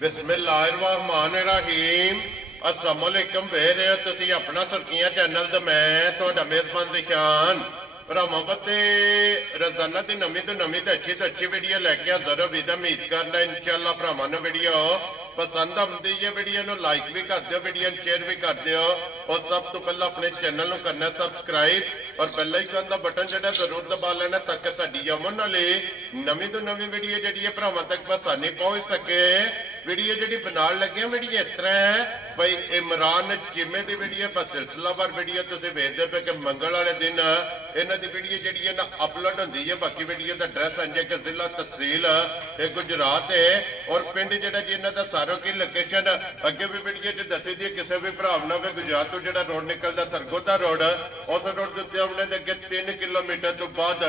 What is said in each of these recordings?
बिस्मिल्लाहिर्रहमानिर्रहीम अस्सलाम वालेकुम वेर तुसी अपना सुर्खियां चैनल ते मैं तुहाडा मेज़बान दिशान भरावां बते रोजाना की नवी तो नवी तो अच्छी वीडियो लैके हाज़र हो। उम्मीद करना इंशाअल्लाह भरावां नूं वीडियो पसंद आती है। वीडियो नूं लाइक भी कर दिओ, वीडियो शेयर भी कर दिओ और सब तो पहले अपने चैनल नूं करना सब्सक्राइब और बेल आइकन का बटन जो जरूर दबा लेना ताकि साडी आउण वाली नवी तो नवी वीडियो जी भरावां तक आसानी पहुंच सके। वीडियो जी बनाने लगे वीडियो इस तरह है भाई इमरान चीमे की वीडियो बस सिलसिलावार वीडियो तुसीं वेखदे पे कि मंगल वाले दिन इन्हां दी वीडियो जी है ना अपलोड होंदी है। बाकी वीडियो का एड्रैस अंजे कि जिला तहसील गुजरात है और पिंड जिहड़ा जी इन्हां दा सारो की लोकेशन अगे भी वीडियो च दसी दी। किसी भी भरा ना गुजरात तो जिहड़ा रोड निकलदा सरगोदा रोड उस रोड के उत्ते आउणे दे अगे 3 किलोमीटर तो बाद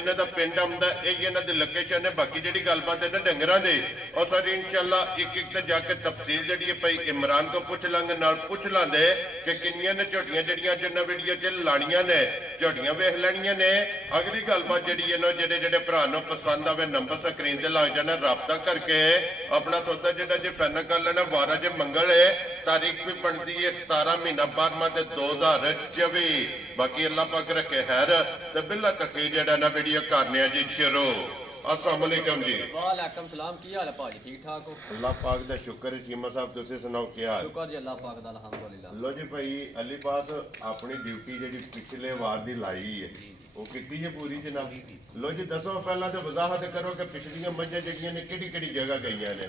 इन्हां दा पिंड आउंदा। यही इन्हां दी लोकेशन है। बाकी जिहड़ी गलबात है डंगरां दी और सारी इंशाअल्लाह एक एक जाके तफसील जी भाई इमरान को पूछ लांगे नाल पूछ लांगे कि किन्नियां ने झोटियां जड़ियां जिन्ना वीडियो च लानियां ने झोटियां वेख लैनियां ने। अगली गलबात जी है जेडे जेडे भरा नूं पसंद आवे नंबर स्क्रीन ते लग जाना राबता करके अपना सौदा जिहड़ा जी फाइनल कर लेना। 12 जे मंगल है तारीख भी बनती है 17 महीना 12वां 2024। बाकी अल्लाह पाक रखे खैर ते बिल्ला तक जिहड़ा ना वीडियो करने जी शुरू। अस्सलाम वालेकुम जी। वालेकुम सलाम। की हाल है भाजी? ठीक ठाक हो? अल्लाह पाक दा शुक्र है। चीमा साहब तुसीं सुनाओ क्या हाल? शुक्र जी अल्लाह पाक दा अल्हम्दुलिल्लाह। लो जी भाई अली पास अपनी ड्यूटी जी पिछले वार दी लाई है वो की है पूरी जनाब। लो जी दसो पहला तो वजाहत करो कि पिछलियां मझां जड़ियां ने किहड़ी जगह गईयां ने?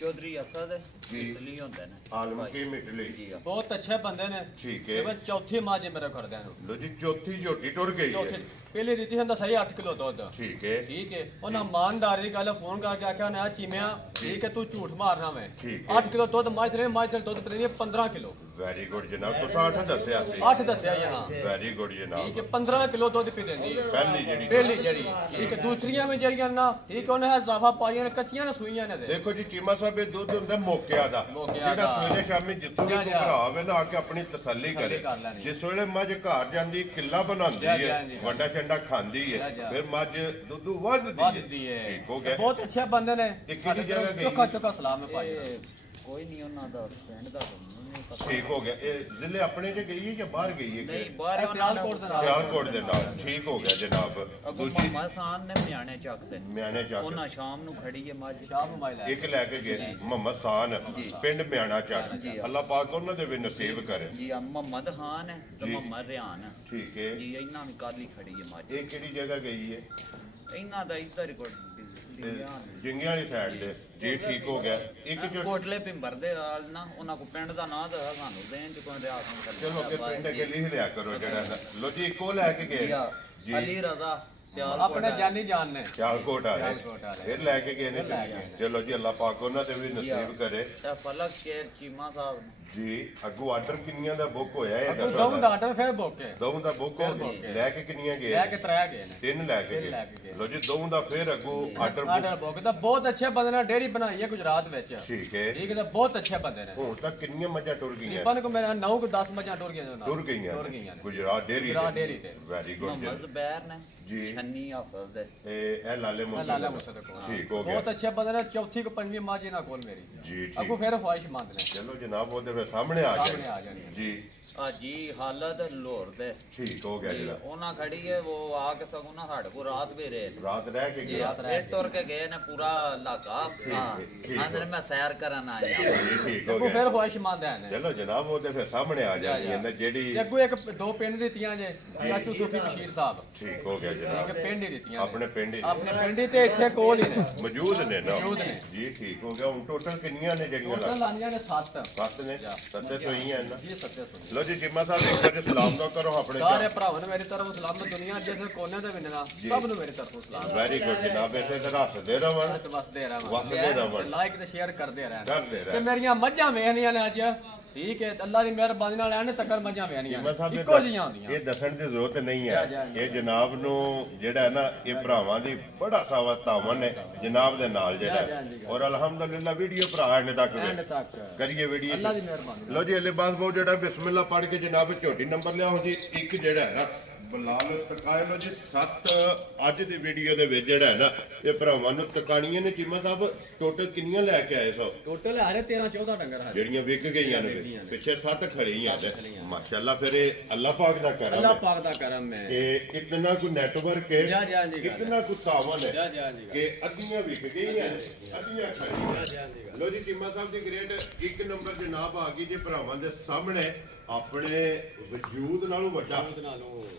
चौधरी असद मिटली होंदे ने आलम के मिटली जी बहुत अच्छे बंदे ने। ठीक है बस चौथी मां जे मेरे खड़दे नु। लो जी चौथी झोटी टुर गई है। पहले दी थी सही 8 किलो दूध। ठीक है ठीक है उन्हें ईमानदारी की गल फोन करके आख्या ना चीमिया ठीक है तू झूठ मारना मैं 8 किलो दूध मां दूध पता 15 किलो। वेरी गुड जनाब तुस 8 दसया सी 8 दसया हां वेरी गुड जनाब। ठीक है 15 किलो दूध पी देंदी पहली जड़ी। ठीक है दूसरियां में जड़ियां ना ठीक है उन्हें इजाफा पाईयां ने कच्चियां ने सुईयां ने। देखो जी चीमा साहब ये दूध हुंदा मौके दा जेड़ा सवेरे शामी जित्थों भी कोई भरा होवे ना आके अपनी तसल्ली करे। जिस वेले मझ घर जांदी किला बनांदी है वंडा चंडा खांदी है फिर मझ दुध वधदी है। ठीक हो गया बहुत अच्छे बंदे ने। किहड़ी जगह गई? चोखा चोखा सलाम है भाई। कोई नहीं उन्हां दा पिंड दा ठीक हो गया। ये जिले अपने च गई है या बाहर गई है? नहीं बाहर सियालकोट दे नाल। ठीक हो गया जनाब। दूसरी सान ने म्याणे चक दे म्याणे चक ओना शाम नु खड़ी है मज शाम नु माइला एक लेके गए मोहम्मद सान पिंड म्याणा चक। अल्लाह पाक उन्हां दे भी नसीब करे जी। मोहम्मद खान है तो मोहम्मद रियान है। ठीक है जी इन्हां भी काली खड़ी है मज। ये केड़ी जगह गई है? इन्हां दा इधर कोट जिंगियां वाली साइड दे जी। ठीक हो गया। एक जो कोटले पिंबर दे ना उन्हां को पिंड दा नाम दा सानू देन च कोई रियासत कर। चलो के पिंड के लिख लिया करो जड़ा। लो जी को लेके गए जी अली रजा अपने जानी जान ने सियालकोट आए फिर लेके गए ने। चलो जी अल्लाह पाक उन्हां दे भी नसीब करे। फलक शेर चीमा साहब जी अगू आर्डर किन्नियां दा बुक होया है? दौं दा आर्डर फिर बुक है। दौं दा बुक हो लेके किन्नियां गए? लेके 3 गए ने 3 लेके गए। लो जी दौं दा फिर अगू आर्डर बुक दा बहुत अच्छे बंदे ने डेयरी बनाई है गुजरात विच। ठीक है ठीक है बहुत अच्छे बंदे ने। हुन तक किन्नियां मझां टुर गईयां? बन को मेरा 9 को 10 मझां टुर गईयां गुजरात डेयरी ते। वेरी गुड मोहम्मद बैर ने जी छन्नी हाफिज दे ए लाले मुसद। ठीक हो गया बहुत अच्छे बंदे ने। चौथी को पंजवीं मां जी ना कोल मेरी जी। अगू फिर ख्वाहिशमंद ने। चलो जनाब वो दे सामने आ जाए जी। जी हालत लोर दे। ठीक हो गया जी। ओना खड़ी है वो आके सगो ना साडे को रात भी रात रह के गए फिर टुर के गए ने पूरा इलाका। हां अंदर मैं सैर करन आया। ठीक हो गया फिर ख्वाहिशमंद है। चलो जनाब वो दे फिर सामने आ जाए ने जेडी अगू एक दो पिंड दित्तियां जे चाचू सूफी बशीर साहब। ठीक हो गया जनाब। एक पिंड ही दित्तियां अपने पिंड ही ते इथे कोल ही ने मौजूद ने ना जी। ठीक हो गया। हुन टोटल किन्नियां ने जड़ियां? टोटल लानियां ने 7 ने 7 तो ही है ना जी 7। लो जी जिम्मा साहब सलाम तो करो अपने सारे भरावां मेरी तरफ सलाम। दुनिया जिस कोने ते विंदना सब नु मेरी तरफ सलाम। वेरी गुड जनाब। ऐसे तरह हसदे रहवन वसदे रहवन लाइक ते शेयर करदे रहन ते मेरियां मझां वेखनियां ने अज। ठीक है अल्लाह दी मेहरबानी नाल एने तकर मझां वेखनियां इक्को जिहियां होंदियां। ये दसण दी जरूरत नहीं है। ये जनाब नु जेड़ा है ना ये भरावां दी बड़ा सावा तावन है जनाब दे नाल जेड़ा। और अल्हम्दुलिल्लाह वीडियो भरा एने तक करिए वीडियो अल्लाह दी मेहरबानी। लो जी अली बास बहुत जेड़ा बिस्मिल्लाह पढ़ के जनाब झोटी नंबर लियाओ जी। एक जेड़ा है ना ਬਲਾਲ ਤਕਾਇ ਲੋ ਜੀ 7 ਅੱਜ ਦੀ ਵੀਡੀਓ ਦੇ ਵਿੱਚ ਜਿਹੜਾ ਹੈ ਨਾ ਇਹ ਭਰਾਵਾਂ ਨੂੰ ਤਕਾਣੀਆਂ ਨੇ ਚੀਮਾ ਸਾਹਿਬ ਟੋਟਲ ਕਿੰਨੀਆਂ ਲੈ ਕੇ ਆਏ ਸੋ ਟੋਟਲ ਆ ਰਹੇ 13 14 ਡੰਗਰ ਆ ਜਿਹੜੀਆਂ ਵਿਕ ਗਈਆਂ ਨੇ ਪਿੱਛੇ 7 ਖੜੀਆਂ ਨੇ ਮਾਸ਼ਾਅੱਲਾ ਫਿਰ ਇਹ ਅੱਲਾਹ ਪਾਕ ਦਾ ਕਰਮ ਅੱਲਾਹ ਪਾਕ ਦਾ ਕਰਮ ਹੈ ਕਿ ਇਤਨਾ ਕੋ ਨੈਟਵਰਕ ਹੈ ਇਤਨਾ ਕੋ ਤਾਵਨ ਹੈ ਕਿ ਅੱਧੀਆਂ ਵਿਕ ਗਈਆਂ ਨੇ ਅੱਧੀਆਂ ਖੜੀਆਂ ਲੋ ਜੀ ਚੀਮਾ ਸਾਹਿਬ ਦੀ ਗ੍ਰੇਡ 1 ਨੰਬਰ ਜਨਾਬ ਆ ਗਈ ਜੇ ਭਰਾਵਾਂ ਦੇ ਸਾਹਮਣੇ ਆਪਣੇ ਵਜੂਦ ਨਾਲੋਂ ਵੱਡਾ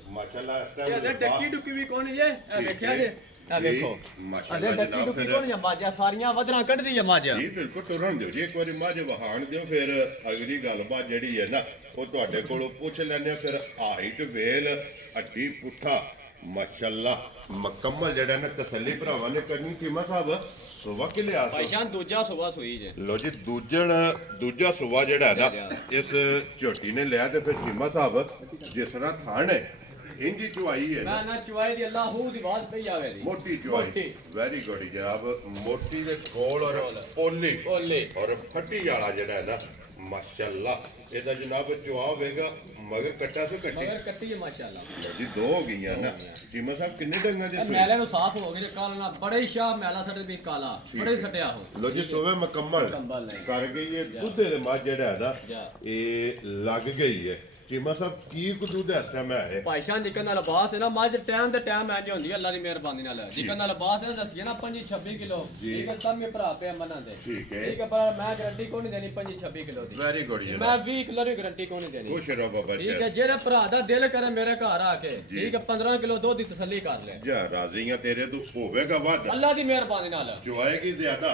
ਮਾਸ਼ਾਅੱਲਾ ਇਹ ਡੱਕੀ ਡੁੱਕੀ ਵੀ ਕੋਣ ਜੇ ਇਹ ਵੇਖਿਆ ਜੇ ਆ ਵੇਖੋ ਮਾਸ਼ਾਅੱਲਾ ਡੱਕੀ ਡੁੱਕੀ ਕੋਣ ਜਾਂ ਮਾਜਾ ਸਾਰੀਆਂ ਵਧਣਾ ਕੱਢਦੀ ਆ ਮਾਜਾ ਜੀ ਬਿਲਕੁਲ ਤੁਰਨ ਦਿਓ ਜੀ ਇੱਕ ਵਾਰੀ ਮਾਝ ਵਹਾਣ ਦਿਓ ਫਿਰ ਅਗਲੀ ਗੱਲਬਾਤ ਜਿਹੜੀ ਹੈ ਨਾ ਉਹ ਤੁਹਾਡੇ ਕੋਲੋਂ ਪੁੱਛ ਲੈਣੇ ਫਿਰ ਹਾਈਟ ਵੇਲ ਅੱਡੀ ਪੁੱਠਾ ਮਾਸ਼ਾਅੱਲਾ ਮੁਕੰਮਲ ਜਿਹੜਾ ਨਾ ਤਸੱਲੀ ਭਰਾਵਾਂ ਨੇ ਕਰਨੀ ਕੀਮਾ ਸਾਹਿਬ ਸੁਬਾ ਕਿ ਲਿਆ ਭਾਈਸ਼ਾਨ ਦੂਜਾ ਸੁਬਾ ਸੋਈ ਜੇ ਲੋ ਜੀ ਦੂਜਾ ਸੁਬਾ ਜਿਹੜਾ ਨਾ ਇਸ ਝੋਟੀ ਨੇ ਲਿਆ ਤੇ ਫਿਰ ਕੀਮਾ ਸਾਹਿਬ ਜਿਸ ਤਰ੍ਹਾਂ ਥਾਣ ਹੈ ਇੰਜੀ ਚੁਆਈ ਹੈ ਨਾ ਚੁਆਈ ਦੀ ਅੱਲਾਹੂ ਦੀ ਆਵਾਜ਼ ਪਈ ਆਵੇ ਦੀ ਮੋਟੀ ਚੁਆਈ ਵੈਰੀ ਗੁੱਡ ਜਨਾਬ ਮੋਟੀ ਦੇ ਕੋਲ ਔਰ ਪੋਲੀ ਔਰ ਫੱਟੀ ਵਾਲਾ ਜਿਹੜਾ ਹੈ ਨਾ ਮਾਸ਼ਾਅੱਲਾ ਇਹਦਾ ਜਨਾਬ ਚੁਆ ਹੋਵੇਗਾ ਮਗਰ ਕੱਟਾ ਸੋ ਕੱਟੀ ਮਗਰ ਕੱਟੀ ਹੈ ਮਾਸ਼ਾਅੱਲਾ ਜੀ 2 ਹੋ ਗਈਆਂ ਨਾ ਚੀਮਾ ਸਾਹਿਬ ਕਿੰਨੇ ਡੰਗਾਂ ਦੇ ਸੋਏ ਮੈਲੇ ਨੂੰ ਸਾਫ਼ ਹੋ ਗਏ ਕਾਲਾ ਨਾ ਬੜੇ ਸ਼ਾਹ ਮੈਲਾ ਸਾਡੇ ਵੀ ਕਾਲਾ ਬੜੇ ਸਟਿਆ ਹੋ ਲੋ ਜੀ ਸੋਵੇ ਮੁਕੰਮਲ ਕਰ ਗਈ ਹੈ ਦੁੱਧ ਦੇ ਮੱਝ ਜਿਹੜਾ ਹੈ ਨਾ ਇਹ ਲੱਗ ਗਈ ਹੈ ਚੀਮਾ ਸਾਹਿਬ ਕੀ ਕੁ ਦੁੱਧ ਇਸ ਟਾਈਮ ਹੈ ਭਾਈਸ਼ਾਨ ਜਿੱਕਨ ਦਾ ਲਿਬਾਸ ਹੈ ਨਾ ਮੱਝ ਟਾਈਮ ਤੇ ਟਾਈਮ ਐਂ ਹੁੰਦੀ ਹੈ ਅੱਲਾ ਦੀ ਮਿਹਰਬਾਨੀ ਨਾਲ ਜਿੱਕਨ ਦਾ ਲਿਬਾਸ ਹੈ ਨਾ ਦੱਸੀਏ ਨਾ 25-26 ਕਿਲੋ ਠੀਕ ਹੈ ਸਭ ਮੇ ਭਰਾ ਪਿਆ ਮਨਾਂ ਦੇ ਠੀਕ ਹੈ ਪਰ ਮੈਂ ਗਾਰੰਟੀ ਕੋਈ ਨਹੀਂ ਦੇਣੀ 25-26 ਕਿਲੋ ਦੀ ਵੈਰੀ ਗੁੱਡ ਜੀ ਮੈਂ 20 ਕਿਲੋ ਦੀ ਗਾਰੰਟੀ ਕੋਈ ਨਹੀਂ ਦੇਣੀ ਖੁਸ਼ ਰਹੋ ਬਾਬਾ ਜੀ ਠੀਕ ਹੈ ਜਿਹੜੇ ਭਰਾ ਦਾ ਦਿਲ ਕਰੇ ਮੇਰੇ ਘਰ ਆ ਕੇ ਠੀਕ ਹੈ 15 ਕਿਲੋ ਦੁੱਧ ਦੀ ਤਸੱਲੀ ਕਰ ਲੈ ਜਾ ਰਾਜ਼ੀਆਂ ਤੇਰੇ ਤੋਂ ਹੋਵੇਗਾ ਵੱਧ ਅੱਲਾ ਦੀ ਮਿਹਰਬਾਨੀ ਨਾਲ ਚੁਆਏਗੀ ਜ਼ਿਆਦਾ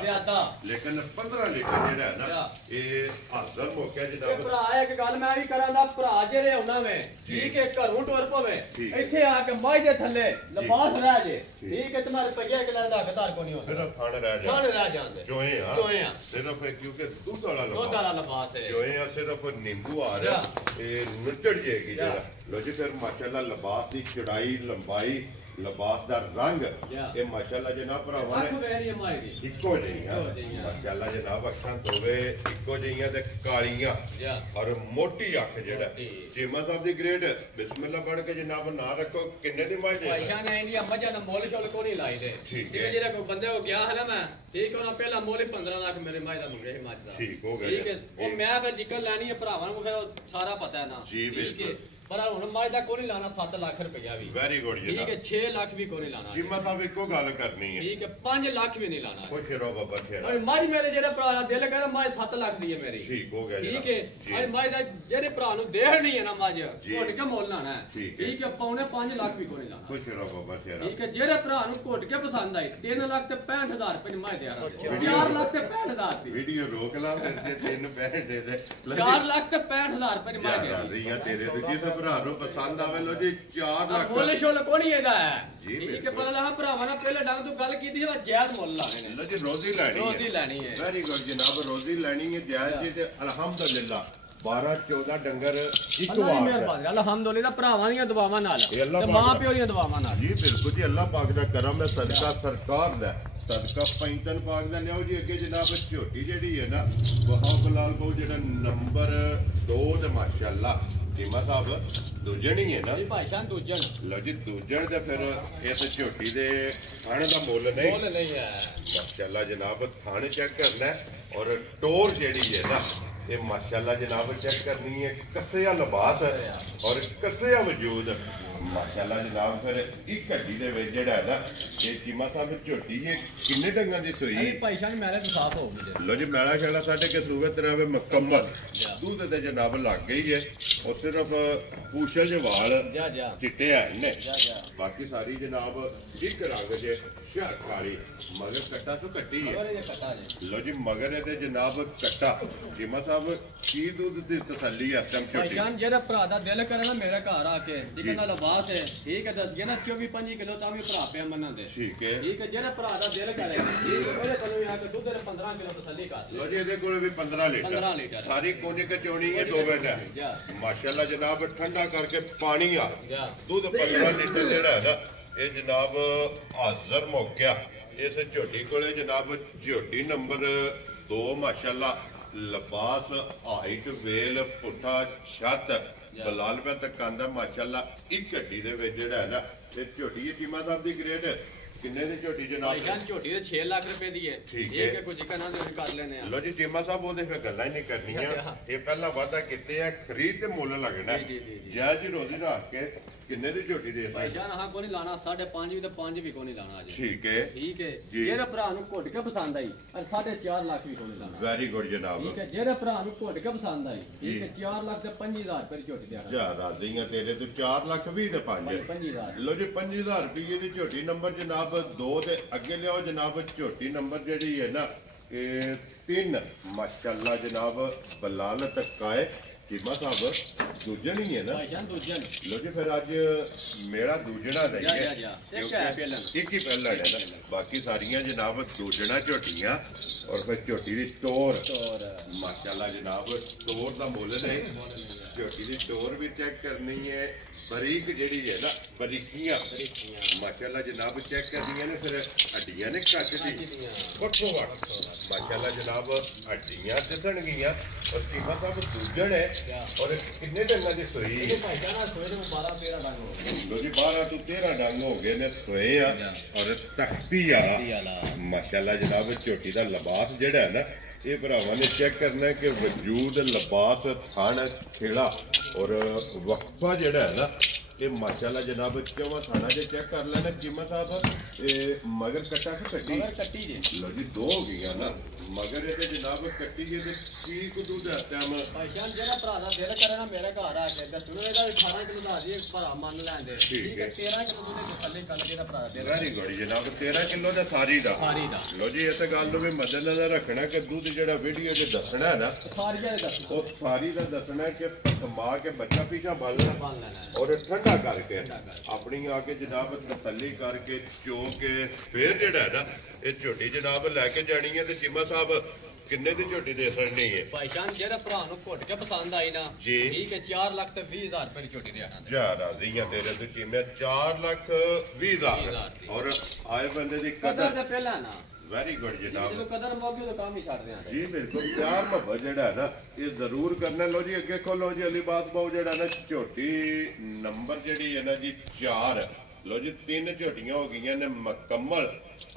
ਲੇਕਿਨ 15 ਲੀਟਰ ਜਿਹੜਾ ਹੈ ਨਾ ਇਹ ਹਾਜ਼ਰ ਹੋ ਕੇ ਜਨਾਬ ਭਰਾ ਇੱਕ ਗੱਲ ਮੈਂ ਵੀ ਕਰਾਂ ਦਾ ਭਰਾ ਜਿਹੜੇ ਆਉਣਾ ਵੇ ਠੀਕ ਹੈ ਘਰੋਂ ਟੁਰ ਪਵੇ ਇੱਥੇ ਆ ਕੇ ਮਾਈ ਦੇ ਥੱਲੇ ਲਿਬਾਸ ਰਹਿ ਜੇ ਠੀਕ ਹੈ ਤੁਹਾਡੇ ਪਈਆ ਕਿ ਲੈਣ ਦਾ ਹੱਕਦਾਰ ਕੋਈ ਨਹੀਂ ਹੁੰਦਾ ਸਿਰਫ ਖਾਣ ਰਹਿ ਜਾਂਦੇ ਜੋਏ ਆ ਸਿਰਫ ਕਿਉਂਕਿ ਦੁੱਧ ਵਾਲਾ ਲਿਬਾਸ ਹੈ ਜੋਏ ਆ ਸਿਰਫ ਨਿੰਬੂ ਆ ਰਿਹਾ ਇਹ ਨੁੱਚੜ ਜਾਏਗੀ ਜਿਹੜਾ ਲੋ ਜੀ ਫਿਰ ਮਾਸ਼ਾਅੱਲਾ ਲਿਬਾਸ ਦੀ ਚੜਾਈ ਲੰਬਾਈ ਲਿਬਾਸ ਦਾ ਰੰਗ ਇਹ ਮਾਸ਼ਾਅੱਲਾ ਜਨਾਬ ਭਰਾਵਾਂ ਨੇ ਇੱਕੋ ਜਿਹੀਆਂ ਮਾਸ਼ਾਅੱਲਾ ਜਨਾਬ ਅੱਖਾਂ ਦੋਵੇਂ ਇੱਕੋ ਜਿਹੀਆਂ ਤੇ ਕਾਲੀਆਂ ਔਰ ਮੋਟੀ ਅੱਖ ਜਿਹੜਾ ਚੀਮਾ ਸਾਹਿਬ ਦੀ ਗ੍ਰੇਡ ਬਿਸਮਿਲ੍ਲਾ ਪੜ੍ਹ ਕੇ ਜਨਾਬ ਨਾ ਰੱਖੋ ਕਿੰਨੇ ਦੀ ਮਾਝ ਦੇ ਭਾਈਸ਼ਾਨ ਨੇ ਇੰਡੀਆ ਮੱਝਾਂ ਦਾ ਮੁੱਲ ਸ਼ੁੱਲ ਕੋਈ ਨਹੀਂ ਲਾਈ ਦੇ ਠੀਕ ਹੈ ਜਿਹੜਾ ਕੋਈ ਬੰਦੇ ਹੋ ਗਿਆ ਹੈ ਨਾ ਮੈਂ ਠੀਕ ਉਹਨਾਂ ਪਹਿਲਾ ਮੁੱਲ 15 ਲੱਖ ਮੇਰੇ ਮਾਝ ਦਾ ਮੰਗੇ ਸੀ ਮੱਝ ਦਾ ਠੀਕ ਹੋ ਗਿਆ ਠੀਕ ਹੈ ਉਹ ਮੈਂ ਫਿਰ ਜਿੱਕਰ ਲੈਣੀ ਹੈ ਭਰਾਵਾਂ ਨੂੰ ਫਿਰ ਸਾਰਾ ਪਤਾ ਹੈ ਨਾ ਠੀਕ ਹੈ ਪਰ ਹੁਣ ਮਾਝ ਦਾ ਕੋਈ ਨਹੀਂ ਲਾਣਾ 7 ਲੱਖ ਰੁਪਇਆ ਵੀ ਵੈਰੀ ਗੁੱਡ ਜੀ ਠੀਕ ਹੈ 6 ਲੱਖ ਵੀ ਕੋਈ ਨਹੀਂ ਲਾਣਾ ਚੀਮਾ ਸਾਹਿਬ ਇੱਕੋ ਗੱਲ ਕਰਨੀ ਹੈ ਠੀਕ ਹੈ 5 ਲੱਖ ਵੀ ਨਹੀਂ ਲਾਣਾ ਖੁਸ਼ ਰਹੋ ਬਾਬਾ ਜੀ ਔਰ ਮਾਝ ਮੇਰੇ ਜਿਹੜੇ ਭਰਾ ਦਾ ਦਿਲ ਕਰੇ ਮਾਝ 7 ਲੱਖ ਦੀ ਹੈ ਮੇਰੀ ਠੀਕ ਹੋ ਗਿਆ ਠੀਕ ਹੈ ਔਰ ਮਾਝ ਦਾ ਜਿਹੜੇ ਭਰਾ ਨੂੰ ਦੇਣੀ ਹੈ ਨਾ ਮਾਝ ਘੁੱਟ ਕੇ ਮੁੱਲ ਲਾਣਾ ਹੈ ਠੀਕ ਹੈ ਪੌਣੇ 5 ਲੱਖ ਵੀ ਕੋਈ ਨਹੀਂ ਲਾਣਾ ਖੁਸ਼ ਰਹੋ ਬਾਬਾ ਜੀ ਠੀਕ ਹੈ ਜਿਹੜੇ ਭਰਾ ਨੂੰ ਘੁੱਟ ਕੇ ਪਸੰਦ ਆਈ 3 ਲੱਖ ਤੇ 65000 ਰੁਪਏ ਦੀ ਮਾਝ ਦੇ ਆ 4 ਲੱਖ ਤੇ 65000 ਦੀ ਵੀਡੀਓ ਰੋਕ ਲਾ ਤੇ 3 ਪੈਸੇ ਦੇ 4 ਲੱਖ ਤੇ 65000 ਰੁਪਏ ਦੀ ਮਾਝ ਦੇ ਰਾਜ਼ੀਆਂ ਤੇਰੇ ਤੋਂ ਜਿਸ ਭਰਾ ਨੂੰ ਪਸੰਦ ਆਵੇ ਲੋ ਜੀ 4 ਲੱਖ ਮੁੱਲ ਸ਼ੁੱਲ ਕੋਣੀ ਇਹਦਾ ਹੈ ਠੀਕ ਹੈ ਪਤਾ ਲੱਗਾ ਭਰਾਵਾਂ ਨਾਲ ਪਹਿਲੇ ਡੰਗ ਤੋਂ ਗੱਲ ਕੀਤੀ ਸੀ ਜਾਇਜ਼ ਮੁੱਲ ਲਾਣੇ ਨੇ ਲੋ ਜੀ ਰੋਜ਼ੀ ਲੈਣੀ ਹੈ ਵੈਰੀ ਗੁੱਡ ਜਨਾਬ ਰੋਜ਼ੀ ਲੈਣੀ ਹੈ ਜਾਇਜ਼ ਜੀ ਤੇ ਅਲਹਮਦੁਲਿਲਾ 12-14 ਡੰਗਰ ਇੱਕ ਵਾਰ ਮਿਹਰਬਾਨੀ ਅਲਹਮਦੁਲਿਲਾ ਭਰਾਵਾਂ ਦੀਆਂ ਦੁਆਵਾਂ ਨਾਲ ਤੇ ਮਾਂ ਪਿਓ ਦੀਆਂ ਦੁਆਵਾਂ ਨਾਲ ਜੀ ਬਿਲਕੁਲ ਜੀ ਅੱਲਾਹ ਪਾਕ ਦਾ ਕਰਮ ਹੈ ਸਦਕਾ ਸਰਕਾਰ ਦਾ ਸਦਕਾ ਪੈਂਤਨ ਪਾਕ ਦਾ ਲਿਆਓ ਜੀ ਅੱਗੇ ਜਨਾਬ ਝੋਟੀ ਜਿਹੜੀ ਹੈ ਨਾ ਬਹੁਤ ਲਾਲ ਬਹੁ ਜਿਹੜਾ ਨੰਬਰ 2 ਤੇ ਮਾਸ਼ਾਅੱਲਾ ਚੀਮਾ ਸਾਹਿਬ ਦੂਜਣ ਹੀ ਹੈ ਨਾ ਜੀ ਭਾਈਸ਼ਾਨ ਦੂਜਣ ਲਓ ਜੀ ਦੂਜਣ ਤੇ ਫਿਰ ਇਸ ਝੋਟੀ ਦੇ ਥਾਣੇ ਦਾ ਮੁੱਲ ਨਹੀਂ ਹੈ ਮਾਸ਼ਾਅੱਲਾ ਜਨਾਬ ਥਾਣੇ ਚੈੱਕ ਕਰਨਾ ਔਰ ਟੋਰ ਜਿਹੜੀ ਹੈ ਨਾ ਇਹ ਮਾਸ਼ਾਅੱਲਾ ਜਨਾਬ ਚੈੱਕ ਕਰਨੀ ਹੈ ਕੱਸਿਆ ਲਿਬਾਸ ਔਰ ਕੱਸਿਆ ਵਜੂਦ ਮਾਸ਼ਾਅੱਲਾ ਜਨਾਬ ਫਿਰ ਇੱਕ ਹੱਡੀ ਦੇ ਵਿੱਚ ਜਿਹੜਾ ਹੈ ਨਾ ਇਹ ਚੀਮਾ ਸਾਹਿਬ ਝੋਟੀ ਇਹ ਕਿੰਨੇ ਡੰਗਾਂ ਦੀ ਸੋਈ ਭਾਈਸ਼ਾਨ ਮੈਲੇ ਤੋਂ ਸਾਫ਼ ਹੋ ਗਏ ਲੋ ਜੀ ਮੈਲਾ ਸ਼ੈਲਾ ਸਾਡੇ ਕੇ ਸੂਬੇ ਤੇ ਰਵੇ ਮੁਕੰਮਲ ਦੁੱਧ ਤੇ ਜਨਾਬ ਲੱਗ ਗਈ ਹੈ ਔਰ ਸਿਰਫ ਪੂਛਲ ਦੇ ਵਾਲ ਚਿੱਟੇ ਹੈ ਨੇ ਬਾਕੀ ਸਾਰੀ ਜਨਾਬ ਇੱਕ ਰੰਗ ਦੇ ਸ਼ਰ ਖਾਲੀ ਮਗਰ ਕੱਟਾ ਤੋਂ ਕੱਟੀ ਹੈ ਲੋ ਜੀ ਮਗਰ ਇਹਦੇ ਜਨਾਬ ਕੱਟਾ ਚੀਮਾ ਸਾਹਿਬ ਕੀ ਦੁੱਧ ਦੀ ਤਸੱਲੀ ਹੈ ਤਮ ਝੋਟੀ ਭਾਈਸ਼ਾਨ ਜਿਹੜਾ ਭਰਾ ਦਾ ਦਿਲ ਕਰੇ ਨਾ ਮੇਰੇ ਘਰ ਆ ਕੇ ਜਿਹਦਾ ਲਿਬਾਸ ਹੈ ਠੀਕ ਹੈ ਦੱਸੀਏ ਨਾ 24-25 ਕਿਲੋ ਤਾਂ ਵੀ ਭਰਾ ਪਿਆ ਮੰਨਣ ਦੇ ਠੀਕ ਹੈ ਜਿਹੜਾ ਭਰਾ ਦਾ ਦਿਲ ਕਰੇ ਠੀਕ ਹੈ ਉਹਦੇ ਕੋਲੋਂ ਆ ਕੇ ਦੁੱਧ ਦੇ 15 ਕਿਲੋ ਤਸੱਲੀ ਕਰ ਲੋ ਜੀ ਇਹਦੇ ਕੋਲ ਵੀ 15 ਲੀਟਰ ਸਾਰੀ ਕੋਨੇ ਕਚੋਣੀ ਹੈ 2 ਮਿੰਟ ਹੈ ਮਾਸ਼ਾਅੱਲਾ ਜਨਾਬ ਠੰਡਾ ਕਰਕੇ ਪਾਣੀ ਆ ਦੁੱਧ 15 ਲੀਟਰ ਜਿਹੜਾ ਹੈ ਨਾ ਇਹ ਜਨਾਬ ਹਾਜ਼ਰ ਮੌਕਿਆ ਇਸ ਝੋਟੀ ਕੋਲੇ ਜਨਾਬ ਝੋਟੀ ਨੰਬਰ 2 ਮਾਸ਼ਾਅੱਲਾ ਲਿਬਾਸ ਹਾਈਟ ਵੇਲ ਪੁੱਠਾ ਛੱਤ ਬਲਾਲ ਪੈ ਤੱਕ ਆਂਦਾ ਮਾਸ਼ਾਅੱਲਾ ਇੱਕ ਹੱਡੀ ਦੇ ਵਿੱਚ ਜਿਹੜਾ ਹੈ ਨਾ ਇਹ ਝੋਟੀ ਚੀਮਾ ਸਾਹਿਬ ਦੀ ਗ੍ਰੇਡ ਕਿੰਨੇ ਦੀ ਝੋਟੀ ਜਨਾਬ? ਭਾਈਜਾਨ ਝੋਟੀ ਦੇ 6 ਲੱਖ ਰੁਪਏ ਦੀ ਹੈ। ਇਹ ਕਿ ਕੁਝ ਕਹਣਾ ਦੇ ਕਰ ਲੈਨੇ ਆ। ਲੋ ਜੀ ਚੀਮਾ ਸਾਹਿਬ ਉਹਦੇ ਫਿਰ ਗੱਲਾਂ ਹੀ ਨਹੀਂ ਕਰਨੀਆਂ। ਇਹ ਪਹਿਲਾਂ ਵਾਅਦਾ ਕੀਤੇ ਆ ਖਰੀਦ ਤੇ ਮੁੱਲ ਲੱਗਣਾ। ਜੈ ਜੀ ਰੋਜ਼ੀ ਰੱਖ ਕੇ ਕਿੰਨੇ ਦੀ ਝੋਟੀ ਦੇ ਭਾਈਜਾਨ ਹਾਂ ਕੋਈ ਨਹੀਂ ਲਾਣਾ 5.5 ਵੀ ਤੇ 5 ਵੀ ਕੋਈ ਨਹੀਂ ਲਾਣਾ ਅੱਜ। ਠੀਕ ਹੈ ਜਿਹੜੇ ਭਰਾ ਨੂੰ ਘੁੱਟ ਕੇ ਪਸੰਦ ਆਈ ਔਰ 4.5 ਲੱਖ ਵੀ ਕੋਈ ਨਹੀਂ ਲਾਣਾ। ਵੈਰੀ ਗੁੱਡ ਜਨਾਬ। ਠੀਕ ਹੈ ਜਿਹੜੇ ਭਰਾ ਨੂੰ ਘੁੱਟ ਕੇ ਪਸੰਦ ਆਈ ਠੀਕ ਹੈ 4 ਲੱਖ ਤੇ 5000 ਰੁਪਏ ਦੀ ਝੋਟੀ ਦੇਣਾ। ਜਾ ਰਾਜ਼ੀਆਂ ਤੇਰੇ ਤੋਂ 4 ਲੱਖ 20 ਤੇ 5 ਲੋ ਜੀ 5000 ਰੁਪਏ ਦੀ ਝੋਟੀ ਨੰਬਰ ਜਨਾਬ 2 ਤੇ ਅੱਗੇ ਲਿਆਓ ਜਨਾਬ ਝੋਟੀ ਨੰਬਰ ਜਿਹੜੀ ਹੈ ਨਾ ਇਹ 3 ਮਾਸ਼ਾਅੱਲਾ ਜਨਾਬ ਬਲਾਲ ਤੱਕਾਏ ਚੀਮਾ ਸਾਹਿਬ ਦੂਜਣ ਹੀ ਹੈ ਨਾ? ਦੂਜਣ। ਲੋ ਜੀ ਫਿਰ ਅੱਜ ਮੇਰਾ ਦੂਜਣਾ ਦਾ ਹੀ ਹੈ। ਇੱਕ ਹੀ ਪਹਿਲਾਂ ਹੈ ਨਾ ਬਾਕੀ ਸਾਰੀਆਂ ਜਨਾਬ ਦੂਜਣਾ ਝੋਟੀਆਂ ਔਰ ਫਿਰ ਝੋਟੀ ਦੀ ਟੋਰ ਮਾਸ਼ਾਅੱਲਾ ਜਨਾਬ ਟੋਰ ਦਾ ਮੁੱਲ ਨਹੀਂ ਝੋਟੀ ਦੀ ਟੋਰ ਵੀ ਚੈੱਕ ਕਰਨੀ ਹੈ ਬਰੀਕ ਜਿਹੜੀ ਹੈ ਨਾ ਬਰੀਕੀਆਂ ਮਾਸ਼ਾਅੱਲਾ ਜਨਾਬ ਚੈੱਕ ਕਰਨੀਆਂ ਨੇ ਫਿਰ ਹੱਡੀਆਂ ਨੇ ਕੱਟ ਦੀ ਵੱਖੋ ਵੱਖ ਮਾਸ਼ਾਅੱਲਾ ਜਨਾਬ ਹੱਡੀਆਂ ਦਿਸਣਗੀਆਂ ਔਰ ਕੀਮਾ ਸਾਹਿਬ ਦੂਜਣ ਹੈ ਔਰ ਕਿੰਨੇ ਡੰਗਾਂ ਦੀ ਸੋਈ ਹੈ? ਭਾਈ ਜਾਨ ਸੋਏ ਨੂੰ 12-13 ਡੰਗ ਹੋ ਗਏ। ਲੋ ਜੀ 12 ਤੋਂ 13 ਡੰਗ ਹੋ ਗਏ ਨੇ ਸੋਏ ਆ ਔਰ ਤਖਤੀ ਆ ਮਾਸ਼ਾਅੱਲਾ ਜਨਾਬ ਝੋਟੀ ਦਾ ਲਿਬਾਸ ਜਿਹੜਾ ਹੈ ਨਾ ਇਹ ਭਰਾਵਾਂ ਨੇ ਚੈੱਕ ਕਰਨਾ ਕਿ ਵਜੂਦ ਲਿਬਾਸ ਥਣ ਖੇੜਾ ਔਰ ਵਕਫਾ ਜਿਹੜਾ ਹੈ ਨਾ ਇਹ ਮਾਸ਼ਾਅੱਲਾ ਜਨਾਬ ਚਵਾ ਥਾਣਾ ਜੇ ਚੈੱਕ ਕਰ ਲੈਣਾ ਕੀਮਾ ਸਾਹਿਬ ਇਹ ਮਗਰ ਕੱਟਾ ਕਿ ਕੱਟੀ? ਮਗਰ ਕੱਟੀ ਜੀ। ਲੋ ਜੀ 2 ਹੋ ਗਈਆਂ ਨਾ ਮਗਰ ਇਹਦੇ ਜਨਾਬ ਕੱਟੀ ਜੇ ਤੇ ਕੀ ਕੁਦੂ ਦਾ ਟਾਈਮ ਭਾਈਜਾਨ ਜਿਹੜਾ ਭਰਾ ਦਾ ਦਿਲ ਕਰੇ ਨਾ ਮੇਰੇ ਘਰ ਆ ਕੇ ਦੱਸੋ ਇਹਦਾ 18 ਕਿਲੋ ਦਾ ਜੀ ਭਰਾ ਮੰਨ ਲੈਂਦੇ ਠੀਕ ਹੈ 13 ਕਿਲੋ ਦੇ ਥੱਲੇ ਕੱਲ ਜਿਹੜਾ ਭਰਾ ਦਾ ਦਿਲ ਵੈਰੀ ਗੁੱਡ ਜਨਾਬ 13 ਕਿਲੋ ਦਾ ਸਾਰੀ ਦਾ ਲੋ ਜੀ ਇਸ ਗੱਲ ਨੂੰ ਵੀ ਮੱਦੇਨਜ਼ਰ ਰੱਖਣਾ ਕਿ ਦੁੱਧ ਜਿਹੜਾ ਵੀਡੀਓ 'ਚ ਦੱਸਣਾ ਹੈ ਨਾ ਸਾਰੀਆਂ ਦੇ ਦੱਸੋ ਉਹ ਸਾਰੀ ਦਾ ਦੱਸਣਾ ਕਿ ਸਮਾ ਕੇ ਬੱਚਾ ਪੀਛਾ ਬੰਨ ਲੈਣਾ ਔਰ ਠੰਡਾ ਕਰਕੇ ਆਪਣੀ ਆ ਕੇ ਜਨਾਬ ਤਸੱਲੀ ਕਰਕੇ ਚੋ ਕੇ ਫੇਰ ਜਿਹੜਾ ਹੈ ਨਾ ਇਹ ਝੋਟੀ ਜਨਾਬ ਲੈ ਕੇ ਜਾਣੀ ਹੈ ਤੇ ਚੀਮਾ ਸਾਹਿਬ ਕਿੰਨੇ ਦੀ ਝੋਟੀ ਦੇ ਸਕਣੀ ਹੈ? ਭਾਈਜਾਨ ਜਿਹੜਾ ਭਰਾ ਨੂੰ ਘੁੱਟ ਕੇ ਪਸੰਦ ਆਈ ਨਾ ਠੀਕ ਹੈ 4 ਲੱਖ ਤੇ 20000 ਰੁਪਏ ਦੀ ਝੋਟੀ ਦੇਣਾ। ਜਾ ਰਾਜ਼ੀਆਂ ਤੇਰੇ ਤੋਂ ਚੀਮੇ 4 ਲੱਖ 20000 ਔਰ ਆਏ ਬੰਦੇ ਦੀ ਕਦਰ ਤੇ ਪਹਿਲਾਂ ਨਾ ਵੈਰੀ ਗੁੱਡ ਜਨਾਬ ਜਦੋਂ ਕਦਰ ਮੌਕੇ ਤੋਂ ਕੰਮ ਹੀ ਛੱਡਦੇ ਆ ਜੀ ਬਿਲਕੁਲ ਪਿਆਰ ਮੁਹੱਬਤ ਜਿਹੜਾ ਨਾ ਇਹ ਜ਼ਰੂਰ ਕਰਨਾ। ਲੋ ਜੀ ਅੱਗੇ ਖੋਲੋ ਜੀ ਅਲੀਬਾਦ ਬਾਉ ਜਿਹੜਾ ਨਾ ਝੋਟੀ ਨੰਬਰ ਜਿਹੜੀ ਹੈ ਨਾ ਜੀ 4 ਲੋ ਜੀ 3 ਝੋਟੀਆਂ ਹੋ ਗਈਆਂ ਨੇ ਮੁਕੰਮਲ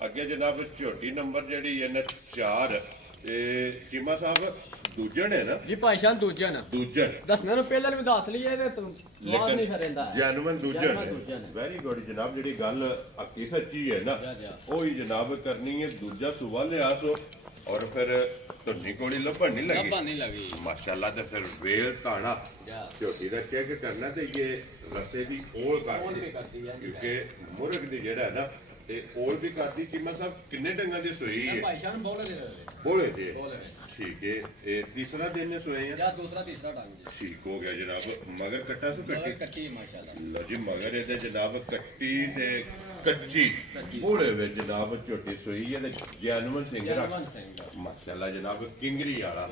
ਅੱਗੇ ਜਨਾਬ ਝੋਟੀ ਨੰਬਰ ਜਿਹੜੀ ਹੈ ਨਾ 4 ਇਹ ਚੀਮਾ ਸਾਹਿਬ ਦੂਜਣ ਹੈ ਨਾ ਜੀ ਭਾਈਜਾਨ ਦੂਜਣ ਦੱਸਣਾ ਨੂੰ ਪਹਿਲਾਂ ਵੀ ਦੱਸ ਲਈਏ ਤੇ ਸਵਾਦ ਨਹੀਂ ਕਰੇਂਦਾ ਜੈਨੂਇਨ ਦੂਜਣ ਵੈਰੀ ਗੁੱਡ ਜਨਾਬ ਜਿਹੜੀ ਗੱਲ ਹੱਕੀ ਸੱਚੀ ਹੈ ਨਾ ਉਹੀ ਜਨਾਬ ਕਰਨੀ ਹੈ ਦੂਜਾ ਸੂਬਾ ਲਿਆ ਸੋ ਔਰ ਫਿਰ ਧੁੰਨੀ ਕੋਲੀ ਲੱਭਣ ਨਹੀਂ ਲੱਗੀ ਮਾਸ਼ਾਅੱਲਾ ਤੇ ਫਿਰ ਵੇਲ ਤਾਣਾ ਝੋਟੀ ਦਾ ਚੈੱਕ ਕਰਨਾ ਤੇ ਇਹ ਰਸੇ ਦੀ ਓਲ ਕਰਦੀ ਹੈ ਕਿਉਂਕਿ ਮੁਰਗ ਦੀ ਜਿਹੜਾ ਹੈ ਨਾ ਤੇ ਓਲ ਵੀ ਕਰਦੀ ਕੀਮਤ ਸਾਹਿਬ ਕਿੰਨੇ ਡੰਗਾਂ ਦੀ ਸੋਈ ਹੈ? ਭਾਈਜਾਨ ਬੋਲੇ ਜੀ ਠੀਕ ਹੈ ਇਹ ਤੀਸਰਾ ਦਿਨ ਨੇ ਸੋਏ ਆ ਜਾਂ ਦੂਸਰਾ ਤੀਸਰਾ ਡੰਗ ਠੀਕ ਹੋ ਗਿਆ ਜਨਾਬ ਮਗਰ ਕੱਟਾ ਸੋ ਕੱਟੀ ਮਾਸ਼ਾਅੱਲਾ ਲੋ ਜੀ ਮਗਰ ਇਹਦੇ ਜਨਾਬ ਕੱਟੀ ਤੇ ਕੱਚੀ ਬੋਲੇ ਵਿੱਚ ਜਨਾਬ ਝੋਟੀ ਸੋਈ ਹੈ ਤੇ ਜੈਨੂਇਨ ਸਿੰਘ ਮਾਸ਼ਾਅੱਲਾ ਜਨਾਬ ਕਿੰਗਰੀ ਵਾਲਾ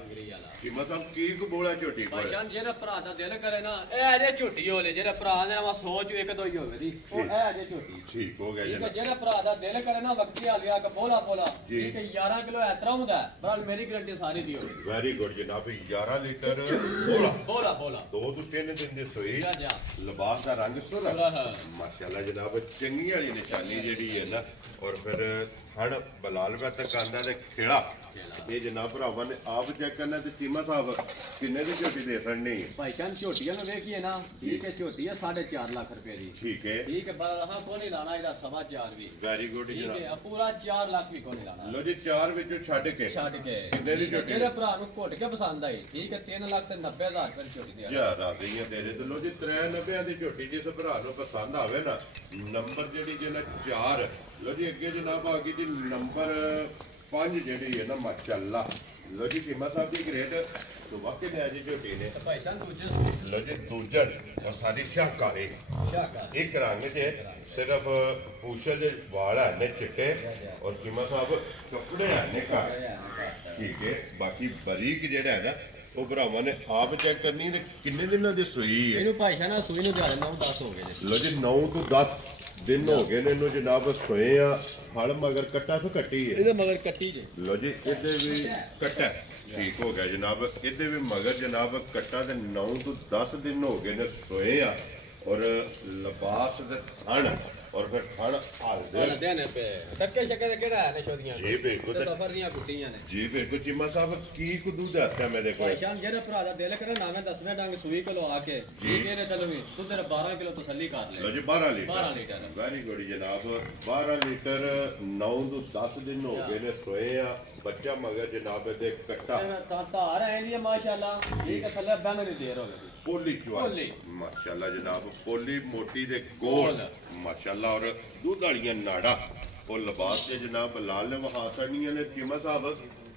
ਕੀ ਮਤਲਬ ਕੀ ਕੋ ਬੋਲਾ ਝੋਟੀ ਕੋਲ ਭਾਈਜਾਨ ਜਿਹੜਾ ਭਰਾ ਦਾ ਦਿਲ ਕਰੇ ਨਾ ਇਹ ਅਜੇ ਝੋਟੀ ਹੋਲੇ ਜਿਹੜਾ ਭਰਾ ਦੇ ਨਾਲ ਸੋਚ ਇੱਕ ਦੋ ਹੀ ਹੋਵੇ ਦੀ ਉਹ ਇਹ ਅਜੇ ਝੋਟੀ ਠੀਕ ਹੋ ਗਿਆ ਜਨਾਬ ਜਿਹੜਾ ਭਰਾ ਦਾ ਦਿਲ ਕਰੇ ਨਾ ਵਕਤੀ ਆ ਲਿਆ ਕਿ ਬੋਲਾ ਠੀਕ ਹੈ 11 ਕਿਲੋ ਐਤਰਾ ਹੁੰਦਾ ਬਰਾਲ ਮੇਰੀ ਗਰੰਟੀ ਸਾਰੀ ਦੀ ਹੋਵੇ ਵੈਰੀ ਗੁੱਡ ਜਨਾਬ 11 ਲੀਟਰ ਬੋਲਾ 2 ਤੋਂ 3 ਦਿਨ ਦੀ ਸੋਈ ਲਿਬਾਸ ਦਾ ਰੰਗ ਸੁਰਾ ਮਾਸ਼ਾਅੱਲਾ ਜਨਾਬ ਚੰਗੀ ਵਾਲੀ ਨਿਸ਼ਾਨੀ ਜਿਹੜੀ ਹੈ ਨਾ ਔਰ ਫਿਰ ਹਣ ਬਲਾਲ ਵਾ ਤੱਕ ਆਂਦਾ ਤੇ ਖੇੜਾ ਇਹ ਜਨਾਬ ਭਰਾਵਾਂ ਨੇ ਆਪ ਚੈੱਕ ਕਰਨਾ ਤੇ ਚੀਮਾ ਸਾਹਿਬ ਕਿੰਨੇ ਦੀ ਝੋਟੀ ਦੇ ਸਕਣੀ ਹੈ? ਭਾਈਜਾਨ ਝੋਟੀਆਂ ਨੂੰ ਵੇਖੀਏ ਨਾ ਠੀਕ ਹੈ ਝੋਟੀ ਹੈ 4.5 ਲੱਖ ਰੁਪਏ ਦੀ ਠੀਕ ਹੈ ਹਾਂ ਕੋਈ ਨਹੀਂ ਲਾਣਾ ਇਹਦਾ 4.5 ਵੀ ਵੈਰੀ ਗੁੱਡ ਠੀਕ ਹੈ ਪੂਰਾ 4 ਲੱਖ ਵੀ ਕੋਈ ਨਹੀਂ ਲਾਣਾ ਲੋ ਜੀ 4 ਵਿੱਚੋਂ ਛੱਡ ਕੇ ਕਿੰਨੇ ਦੀ ਝੋਟੀ ਜਿਹੜੇ ਭਰਾ ਨੂੰ ਘੁੱਟ ਕੇ ਪਸੰਦ ਆਈ ਠੀਕ ਹੈ 3 ਲੱਖ ਤੇ 90000 ਰੁਪਏ ਝੋਟੀ ਦੀ ਯਾਰ ਰਾਜ਼ੀਆਂ ਤੇਰੇ ਤੇ ਲੋ ਜੀ 93 ਦੀ ਝੋਟੀ ਜਿਸ ਭਰਾ ਨੂੰ ਪਸੰਦ ਆਵੇ ਨਾ ਨੰਬਰ ਜਿਹੜੀ ਜਿਹਨਾਂ 4 ਲੋ ਜੀ ਅੱਗੇ ਜਨਾਬ ਆ ਗਈ ਜੀ ਨੰਬਰ 5 ਜਿਹੜੀ ਹੈ ਨਾ ਮਾਸ਼ਾਅੱਲਾ ਲੋ ਜੀ ਕੀਮਤ ਸਾਹਿਬ ਦੀ ਗ੍ਰੇਡ ਤੋਂ ਵਾਕਈ ਨੇ ਜੀ ਝੋਟੀ ਨੇ ਭਾਈਜਾਨ ਦੂਜੇ ਲੋ ਜੀ ਦੂਜਣ ਔਰ ਸਾਰੀ ਸ਼ਾਕਾਰੀ ਇੱਕ ਰੰਗ ਜੇ ਸਿਰਫ ਪੂਛੇ ਦੇ ਵਾਲ ਨੇ ਚਿੱਟੇ ਔਰ ਕੀਮਤ ਸਾਹਿਬ ਕੱਪੜੇ ਨੇ ਘਰ ਠੀਕ ਹੈ ਬਾਕੀ ਬਰੀਕ ਜਿਹੜਾ ਹੈ ਨਾ ਉਹ ਭਰਾਵਾਂ ਨੇ ਆਪ ਚੈੱਕ ਕਰਨੀ ਤੇ ਕਿੰਨੇ ਦਿਨਾਂ ਦੀ ਸੂਈ ਹੈ? ਇਹਨੂੰ ਭਾਈਜਾਨ ਸੂਈ ਨੂੰ ਜਾ 9-10 ਹੋ ਗਏ ਲੋ ਜੀ 9 ਤੋਂ 10 दिन हो गए ने जनाब सोए आ हल मगर कट्टा तो कट्टी है ਇਹਦੇ ਮਗਰ ਕੱਟੀ ਜੇ लो जी इधर भी कट्टा ठीक हो गया जनाब इधर भी मगर जनाब कट्टा ते 9 तो 10 दिन हो गए ने सोए आ और लिबास दे थण और फिर थण ਹਲਦੇ ਨੇ ਪੇ ਟੱਕੇ ਛੱਕੇ ਦੇ ਕਿਹੜਾ ਹੈ ਨੇ ਸ਼ੋਦੀਆਂ जी बिल्कुल ਸਫਰ ਦੀਆਂ ਕੁੱਟੀਆਂ ਨੇ जी बिल्कुल चीमा साहब की कुदू दसता मेरे को ਭਾਈਸ਼ਾਨ ਜਿਹੜੇ ਭਰਾ ਦਾ ਦਿਲ ਕਰੇ ਨਾਵੇਂ ਦੱਸਵੇਂ ਡੰਗ ਸੂਈ ਕੋਲੋਂ ਆ ਕੇ ਠੀਕ ਹੈ ਨੇ ਚਲੋ ਵੀ ਤੂੰ ਤੇਰਾ 12 ਕਿਲੋ ਤਸੱਲੀ ਕਰ ਲੈ लो जी 12 लीटर 12 ਲੀਟਰ वेरी गुड जनाब 12 लीटर 9 तो 10 दिन हो गए ने सोए आ बच्चा मगर जनाब दे कट्टा ਤਾਂ ਧਾਰ ਹੈ ਜੀ ਮਾਸ਼ਾਅੱਲਾ ਠੀਕ ਹੈ ਥੱਲੇ ਬੰਨ ਨਹੀਂ ਦੇਰ ਹੋ ਗਈ पोली चुआली माशाल्लाह जनाब पोली मोटी दे गोल माशाल्लाह और दूध वालियां नाड़ा और लिबास से जनाब लाल ने वहा सड़नियां ने चीमा साहब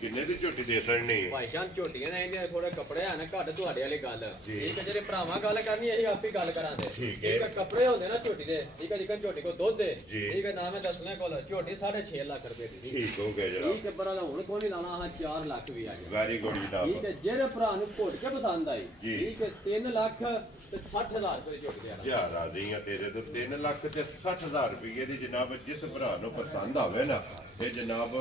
किन्ने दी झोटी दे सड़नी है ਭਾਈਸ਼ਾਨ ਝੋਟੀਆਂ ਨੇ ਇਹਦੇ ਥੋੜੇ ਕੱਪੜੇ ਹਨ ਘੱਟ ਤੁਹਾਡੇ ਵਾਲੀ ਗੱਲ ਠੀਕ ਹੈ ਜਿਹੜੇ ਭਰਾਵਾਂ ਗੱਲ ਕਰਨੀ ਅਸੀਂ ਆਪੇ ਗੱਲ ਕਰਾਂਗੇ ਠੀਕ ਹੈ ਕੱਪੜੇ ਹੁੰਦੇ ਨਾ ਝੋਟੀ ਦੇ ਠੀਕ ਹੈ ਜਿੱਕਨ ਝੋਟੀ ਕੋ ਦੁੱਧ ਦੇ ਠੀਕ ਹੈ ਨਾਮ ਹੈ ਦੱਸਣੇ ਕੋਲ ਝੋਟੀ 6.5 ਲੱਖ ਰੁਪਏ ਦੀ ठीक हो गया जनाब ਠੀਕ ਹੈ ਪਰ ਹੁਣ ਕੋਈ ਨਹੀਂ ਲਾਣਾ ਹਾਂ 4 ਲੱਖ ਵੀ ਆ ਗਿਆ वेरी गुड जनाब ਠੀਕ ਹੈ ਜਿਹੜੇ ਭਰਾ ਨੂੰ ਘੋਟ ਕੇ ਪਸੰਦ ਆਈ ਠੀਕ ਹੈ 3 ਲੱਖ ਤੇ 60,000 ਰੁਪਏ ਦੀ ਝੋਟੀ ਦੇਣਾ ਯਾਰ ਰਾਜ਼ੀ ਆ ਤੇਰੇ ਤੋਂ 3 ਲੱਖ ਤੇ 60,000 ਰੁਪਏ ਦੀ ਜਨਾਬ ਜਿਸ ਭਰਾ ਨੂੰ ਪਸੰਦ ਆਵੇ ਨਾ ਇਹ ਜਨਾਬ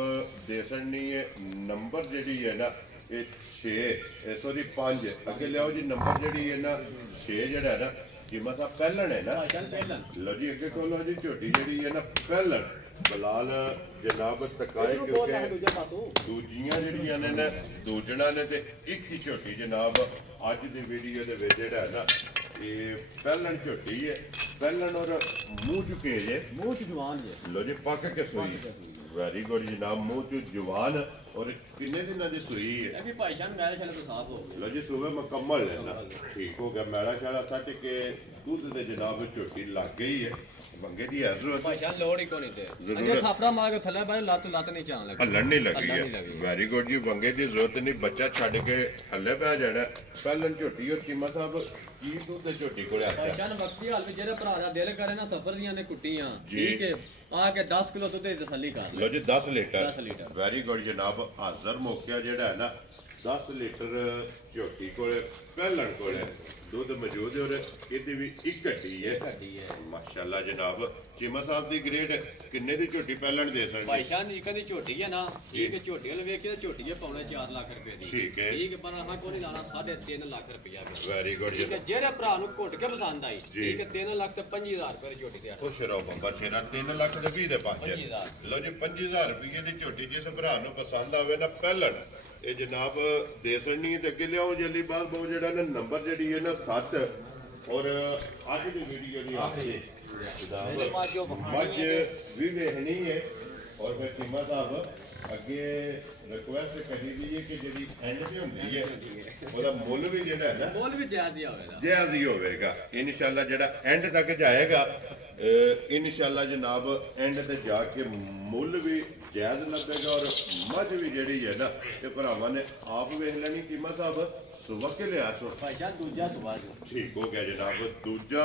ਦੇਸਣੀ ਹੈ ਨੰਬਰ ਜਿਹੜੀ ਹੈ ਨਾ ਇਹ 6 ਸੌਰੀ 5 ਅੱਗੇ ਲਿਆਓ ਜੀ ਨੰਬਰ ਜਿਹੜੀ ਹੈ ਨਾ 6 ਜਿਹੜਾ ਹੈ ਨਾ ਜਿਵੇਂ ਤਾਂ ਪਹਿਲਣ ਹੈ ਨਾ ਭਾਈਸ਼ਾਨ ਪਹਿਲਣ ਲੋ ਜੀ ਅੱਗੇ ਕੋਲੋ ਜੀ ਝੋਟੀ ਜਿਹੜੀ ਹੈ ਨਾ ਪਹਿਲਣ ਬਲਾਲ ਜਨਾਬ ਤਕਾਏ ਕਿਉਂਕਿ ਦੂਜੇ ਪਾਸੋਂ ਦੂਜੀਆਂ ਜਿਹੜੀਆਂ ਨੇ ਨਾ ਦੂਜਣਾ ਨੇ ਤੇ ਇੱਕ ਹੀ ਝੋਟੀ ਜਨਾਬ ਅੱਜ ਦੀ ਵੀਡੀਓ ਦੇ ਵਿੱਚ ਜਿਹੜਾ ਹੈ ਨਾ ਇਹ ਪਹਿਲਣ ਝੋਟੀ ਹੈ ਪਹਿਲਣ ਔਰ ਮੂੰਹ ਚੁਕੇ ਜੇ ਮੂੰਹ ਚ ਜਵਾਨ ਜੇ लो जी पक के सोई वेरी गुड जनाब मुंह चू जवान और किन्ने दिनों की सोई है ਇਹ ਵੀ ਭਾਈਸ਼ਾਨ ਮੈਲ ਛਲੇ ਤੋਂ ਸਾਫ ਹੋ ਗਿਆ लो जी सुबह मुकम्मल है ना ठीक हो गया मैला शाला सट के दूध दे जनाब झोटी लग गई है मंगे दी हजरत ਭਾਈਸ਼ਾਨ ਲੋੜ ਹੀ ਕੋਈ ਨਹੀਂ ਤੇ ਅੱਗੇ ਥਾਪੜਾ ਮਾਰ ਕੇ ਥੱਲੇ ਬਾਹਰ ਲੱਤ ਨਹੀਂ ਚਾਣ ਲੱਗੀ हलन नहीं लगी है वेरी गुड जी मंगे की जरूरत नहीं बच्चा छड़ के हले पै जाना पहलन झोटी और चीमा साहब की दूध दे झोटी को आया ਭਾਈਸ਼ਾਨ ਵਕਤੀ ਹਾਲ ਵਿੱਚ ਜਿਹੜੇ ਭਰਾ ਦਾ ਦਿਲ ਕਰੇ ਨਾ ਸਫਰ ਦੀਆਂ ਨੇ ਕੁੱਟੀਆਂ ਠੀਕ ਹੈ ਆ ਕੇ 10 ਕਿਲੋ ਦੁੱਧ ਦੀ ਤਸੱਲੀ ਕਰ ਲੈ लो जी 10 लीटर 10 ਲੀਟਰ ਵੈਰੀ ਗੁੱਡ ਜਨਾਬ ਹਾਜ਼ਰ ਮੌਕਿਆ ਜਿਹੜਾ ਹੈ ਨਾ 10 ਲੀਟਰ ਝੋਟੀ ਕੋਲ ਪਹਿਲਣ ਕੋਲ ਦੁੱਧ ਮੌਜੂਦ ਹੈ ਔਰ ਇਹਦੀ ਵੀ ਇੱਕ ਹੱਡੀ ਹੈ ਮਾਸ਼ਾਅੱਲਾ ਜਨਾਬ ਚੀਮਾ ਸਾਹਿਬ ਦੀ ਗ੍ਰੇਡ ਕਿੰਨੇ ਦੀ ਝੋਟੀ ਪਹਿਲਣ ਦੇ ਸਕਦੇ ਭਾਈਸ਼ਾਨ ਜੀ ਕਦੀ ਝੋਟੀ ਹੈ ਨਾ ਠੀਕ ਹੈ ਝੋਟੀ ਵਾਲੇ ਵੇਖ ਕੇ ਝੋਟੀ ਹੈ ਪੌਣੇ 4 ਲੱਖ ਰੁਪਏ ਦੀ ਠੀਕ ਹੈ ਠੀਕ ਹੈ ਪਰ ਆਹ ਕੋਈ ਨਹੀਂ ਲਾਣਾ 3.5 ਲੱਖ ਰੁਪਇਆ ਵੈਰੀ ਗੁੱਡ ਠੀਕ ਹੈ ਜਿਹੜੇ ਭਰਾ ਨੂੰ ਘੁੱਟ ਕੇ ਪਸੰਦ ਆਈ ਠੀਕ ਹੈ 3 ਲੱਖ ਤੇ 5000 ਰੁਪਏ ਦੀ ਝੋਟੀ ਦੇ ਖੁਸ਼ ਰਹੋ ਬੱਬਾ ਸ਼ੇਰਾ 3 ਲੱਖ ਦੇ 20 ਦੇ 5 ਲੋ ਜੀ 5000 ਰੁਪਏ ਦੀ ਝੋਟੀ ਜਿਸ ਭਰਾ ਨੂੰ ਪਸੰਦ ਆਵੇ ਨਾ ਪਹਿਲਣ ਇਹ ਜਨਾਬ ਦੇਸਣੀ ਤੇ ਅੱਗੇ ਲਿਆਓ ਜਲਦੀ ਬਾਅਦ ਬਹੁਤ ਜਿਹੜਾ ਨਾ ਨੰਬਰ ਜਿਹੜੀ ਹੈ ਨਾ 7 ਔਰ ਅੱਜ ਦੀ ਵੀਡੀਓ ਦੀ ਆਖਰੀ ਮੱਝ ਵੀ ਵੇਖਣੀ ਹੈ ਔਰ ਫਿਰ ਚੀਮਾ ਸਾਹਿਬ ਅੱਗੇ ਰਿਕੁਐਸਟ ਕਰੀ ਦੀ ਹੈ ਕਿ ਜਿਹੜੀ ਐਂਡ ਤੇ ਹੁੰਦੀ ਹੈ ਉਹਦਾ ਮੁੱਲ ਵੀ ਜਿਹੜਾ ਹੈ ਨਾ ਮੁੱਲ ਵੀ ਜਾਇਜ਼ ਹੀ ਹੋਵੇਗਾ ਜਾਇਜ਼ ਹੀ ਹੋਵੇਗਾ ਇਨਸ਼ਾਅੱਲਾ ਜਿਹੜਾ ਐਂਡ ਤੱਕ ਜਾਏਗਾ ਇਨਸ਼ਾਅੱਲਾ ਜਨਾਬ ਐਂਡ ਤੇ ਜਾ ਕੇ ਮੁੱਲ ਵੀ ਜਾਇਜ਼ ਲੱਭੇਗਾ ਔਰ ਮੱਝ ਵੀ ਜਿਹੜੀ ਹੈ ਨਾ ਇਹ ਭਰਾਵਾਂ ਨੇ ਆਪ ਵੇਖ ਲੈਣੀ ਚੀਮਾ ਸਾਹਿਬ ਸੁਬਹ ਕੇ ਲਿਆ ਸੋ ਭਾਈਸ਼ਾਨ ਦੂਜਾ ਸਵਾਲ ਠੀਕ ਹੋ ਗਿਆ ਜਨਾਬ ਦੂਜਾ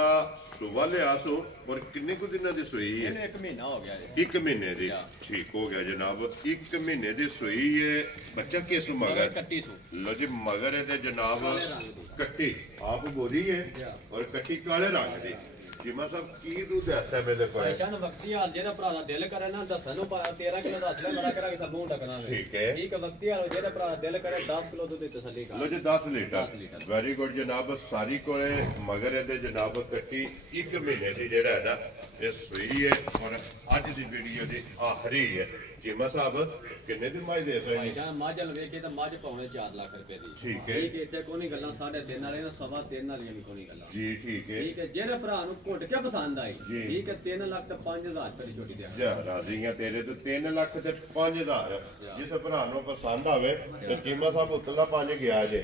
ਸੁਬਹ ਲਿਆ ਸੋ ਔਰ ਕਿੰਨੇ ਕੁ ਦਿਨਾਂ ਦੀ ਸੂਈ ਹੈ ਇਹਨੂੰ 1 ਮਹੀਨਾ ਹੋ ਗਿਆ ਜੀ 1 ਮਹੀਨੇ ਦੀ ਠੀਕ ਹੋ ਗਿਆ ਜਨਾਬ 1 ਮਹੀਨੇ ਦੀ ਸੂਈ ਹੈ ਬੱਚਾ ਕਿਸ ਮਗਰ ਕੱਟੀ ਸੂ ਲੋ ਜੀ ਮਗਰ ਇਹਦੇ ਜਨਾਬ ਕੱਟੀ ਆਪ ਗੋਰੀ ਹੈ ਔਰ ਕੱਟੀ ਕਾਲੇ ਰੰਗ ਦੀ ਚੀਮਾ ਸਾਹਿਬ ਕੀ ਦੁੱਧ ਐਸਾ ਮੇਰੇ ਕੋਲ ਭਾਈਸ਼ਾਨ ਵਕਤੀ ਹਾਲ ਜਿਹੜਾ ਭਰਾ ਦਾ ਦਿਲ ਕਰੇ ਨਾ ਦੱਸਣ ਨੂੰ 13 ਕਿਲੋ ਦੱਸ ਲੈ ਬੜਾ ਕਰਾਂਗੇ ਸਭ ਨੂੰ ਟਕਣਾ ਠੀਕ ਹੈ ਠੀਕ ਹੈ ਵਕਤੀ ਹਾਲ ਜਿਹੜਾ ਭਰਾ ਦਾ ਦਿਲ ਕਰੇ 10 ਕਿਲੋ ਦੁੱਧ ਦੀ ਤਸੱਲੀ ਕਰ ਲੋ ਜੀ 10 ਲੀਟਰ ਵੈਰੀ ਗੁੱਡ ਜਨਾਬ ਸਾਰੀ ਕੋਲੇ ਮਗਰ ਇਹਦੇ ਜਨਾਬ ਕੱਟੀ 1 ਮਹੀਨੇ ਦੀ ਜਿਹੜਾ ਹੈ ਨਾ ਇਹ ਸੂਈ ਹੈ ਔਰ ਅੱਜ ਦੀ ਵੀਡੀਓ ਦੀ ਆਖਰੀ ਹੈ ਚੀਮਾ ਸਾਹਿਬ ਕਿੰਨੇ ਦੀ ਮੱਝ ਦੇ ਰਹੇ ਭਾਈਸ਼ਾਨ ਮੱਝ ਵੇਖੇ ਤਾਂ ਮੱਝ ਪਾਉਣੇ 4 ਲੱਖ ਰੁਪਏ ਦੀ ਠੀਕ ਹੈ ਠੀਕ ਹੈ ਇੱਥੇ ਕੋਈ ਨਹੀਂ ਗੱਲਾਂ 3.5 ਵਾਲੇ ਨਾ 3.5 ਵਾਲੀਆਂ ਵੀ ਕੋਈ ਨਹੀਂ ਗੱਲਾਂ ਜੀ ਠੀਕ ਹੈ ਠੀਕ ਹੈ ਜਿਹੜੇ ਭਰਾ ਨੂੰ ਘੁੱਟ ਕੇ ਪਸੰਦ ਆਈ ਠੀਕ ਹੈ 3 ਲੱਖ ਤੇ 5000 ਰੁਪਏ ਦੀ ਝੋਟੀ ਦੇ ਜਾ ਰਾਜ਼ੀਆਂ ਤੇਰੇ ਤੋਂ 3 ਲੱਖ ਤੇ 5000 ਜਿਸ ਭਰਾ ਨੂੰ ਪਸੰਦ ਆਵੇ ਤੇ ਚੀਮਾ ਸਾਹਿਬ ਉਤਲਾ 5 ਗਿਆ ਜੇ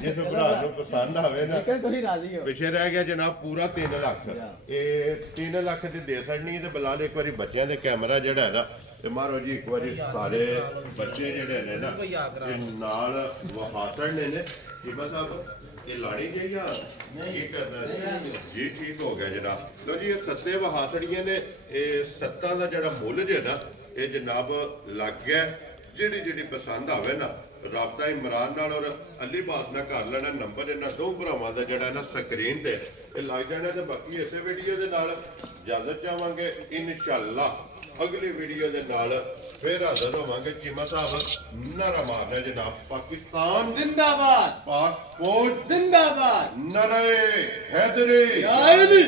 ਜਿਸ ਭਰਾ ਨੂੰ ਪਸੰਦ ਆਵੇ ਨਾ ਤੁਸੀਂ ਰਾਜ਼ੀ ਹੋ ਪਿੱਛੇ ਰਹਿ ਗਿਆ ਜਨਾਬ ਪੂਰਾ 3 ਲੱਖ ਇਹ 3 ਲੱਖ ਦੀ ਦੇ ਸਕਣੀ ਤੇ ਬਲਾਲ ਇੱਕ ਵਾਰੀ ਬੱਚਿਆਂ ਦੇ ਕੈਮਰਾ ਜਿਹੜਾ ਹੈ ਨਾ ਤੇ ਮਾਰੋ ਜੀ ਇੱਕ ਵਾਰੀ ਸਾਰੇ ਬੱਚੇ ਜਿਹੜੇ ਨੇ ਨਾ ਇਹ ਨਾਲ ਵਹਾਤਣ ਨੇ ਚੀਮਾ ਸਾਹਿਬ ਇਹ ਲਾੜੀ ਜਾਈਆ ਕੀ ਕਰਨਾ ਜੀ ਠੀਕ ਹੋ ਗਿਆ ਜਨਾਬ ਲੋ ਜੀ ਇਹ ਸੱਤੇ ਵਹਾਸੜੀਆਂ ਨੇ ਇਹ ਸੱਤਾਂ ਦਾ ਜਿਹੜਾ ਮੁੱਲ ਜੇ ਨਾ ਇਹ ਜਨਾਬ ਲੱਗ ਗਿਆ ਜਿਹੜੀ ਪਸੰਦ ਆਵੇ ਨਾ ਰਾਬਤਾ ਇਮਰਾਨ ਨਾਲ ਔਰ ਅਲੀ ਬਾਸ ਨਾਲ ਕਰ ਲੈਣਾ ਨੰਬਰ ਇਹਨਾਂ ਦੋ ਭਰਾਵਾਂ ਦਾ ਜਿਹੜਾ ਨਾ ਸਕਰੀਨ ਤੇ ਇਹ ਲੱਗ ਜਾਣਾ ਤੇ ਬਾਕੀ ਇਸੇ ਵੀਡੀਓ ਦੇ ਨਾਲ ਇਜਾਜ਼ਤ ਚਾਹਾਂਗੇ ਇਨਸ਼ਾਅੱਲਾ ਅਗਲੀ ਵੀਡੀਓ ਦੇ ਨਾਲ ਫਿਰ ਹਾਜ਼ਰ ਹੋਵਾਂਗੇ ਚੀਮਾ ਸਾਹਿਬ ਨਾਰਾ ਮਾਰਨਾ ਜਨਾਬ ਪਾਕਿਸਤਾਨ जिंदाबाद पाक फौज जिंदाबाद नरे हैदरी या अली